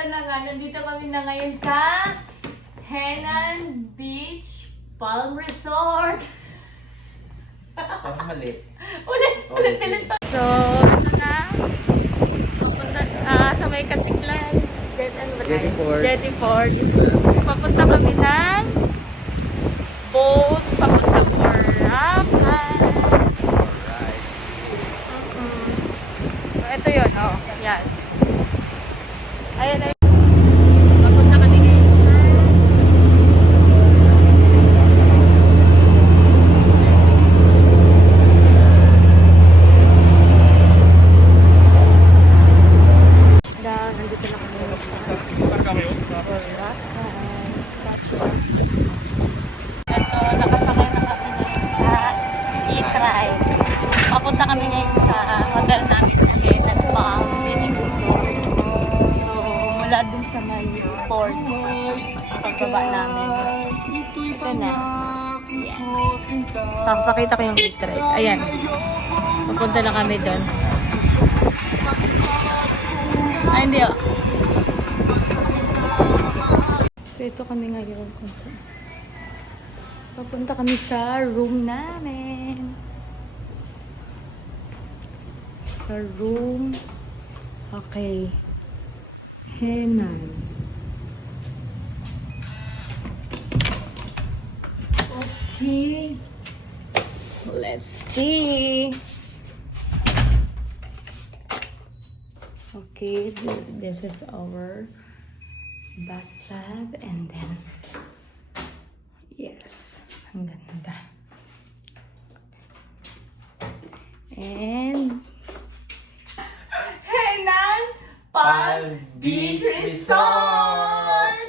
eto na nga, nandito kami na ngayon sa Henan Beach Palm Resort. Parang mali. Ulit pa. So, ito na. Papunta sa may Katiklan. Jetty Port. Papunta kami ng boat. Papunta Boracay. Alright. So, ito yun. Oh, yan. Ayan. Papunta kami ngayon sa nandito na kami sa Boracay. Ito, nakasakay na kami ngayon sa E-Try. Papunta kami ngayon sa hotel namin sa Henan Palm Beach Resort. So, mula dun sa may port, pagbaba namin. Ito na. Ayan. Papakita ko yung E-Try. Ayan. Papunta na kami dun. Ay, hindi oh. So, ito kami ngayon kung saan. Papunta kami sa room namin. Sa room. Okay. Henan. Okay. Let's see. Okay, this is our bathtub and then yes, ang ganda. And Henan Palm Beach Resort!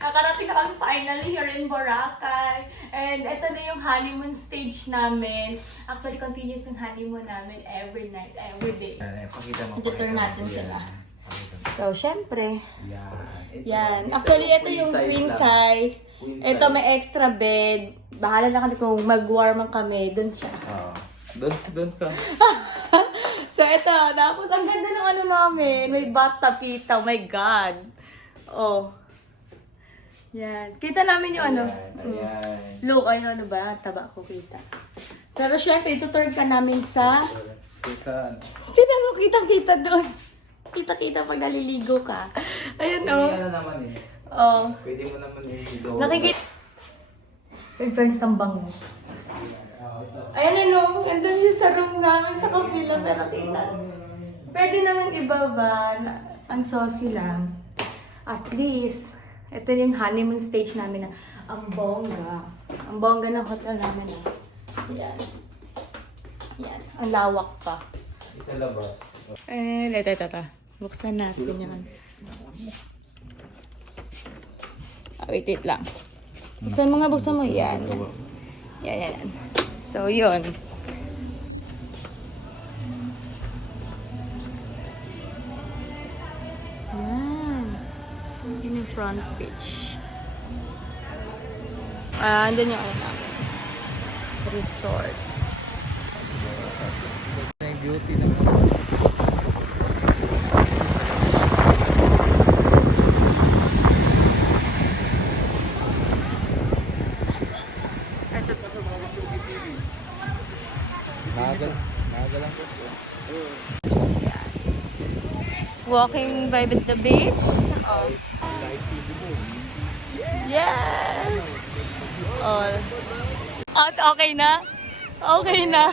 Nakarating na kami finally here in Boracay. And ito na yung honeymoon stage namin. Actually, continuous yung honeymoon namin every night, every day. Pakita mo. Itutur natin sila. Pakita mo. So, syempre, Yan. yan. Actually, ito yung queen size. Ito may extra bed. Bahala na kami kung mag-warm kami. Doon siya. Oo. Doon ka. So, ito. Tapos, ang ganda ng ano namin. May bathtub kita. Oh my God. Oh. Yan. Kita namin yung ano. Ayan. Look, ano ba? Taba ko kita. Pero syempre, itutur ka namin sa... Saan? Sino mo kitang-kita doon? Kita-kita pag naliligo ka. Ayan o. Ano naman eh. Oh. Pwede mo naman i-do. Nakikita. In fairness, ang bango. Ayan ano, nandun siya sa room namin sa kapila, pero kita. Pwede naman ibaba, ang saucy lang. At least, ito yung honeymoon stage namin na ang bongga. Ang bongga ng hotel namin na. Yan. Yan, ang lawak pa. Isa labas. Ito. Buksan natin yan. Wait lang. Buksan mo. Yan. Yan. So, yun. Yan. Yun yung front page. Andun yung ano namin. Resort. Yung beauty naman. Maaga lang po. Walking by the beach. Oh. Yes! All. At okay na? Okay na.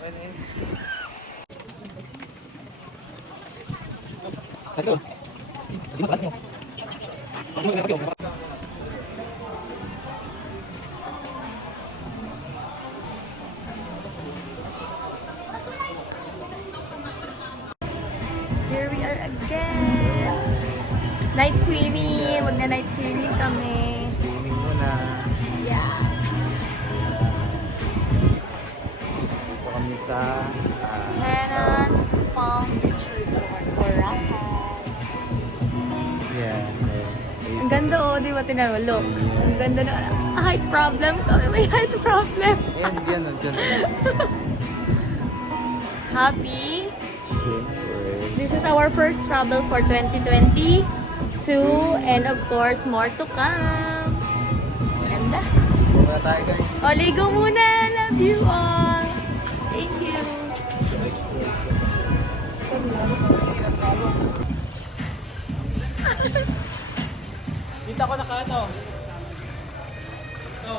Here we are again. Night swimming. Wag na night swimming kami. Swimming muna. Yeah. Dito kami sa Henan Palm Beach Resort, Boracay. yeah. Ang ganda oh, di ba tinawag? Look. Ang ganda na. Height problem kami. May height problem. Yan, dyan. Happy? Siyempre. This is our first travel for 2020. 2, and of course, more to come. Ganda. Muna tayo guys. O, ligo muna. Love you all. Thank you. Dito ako naka ano. Ito.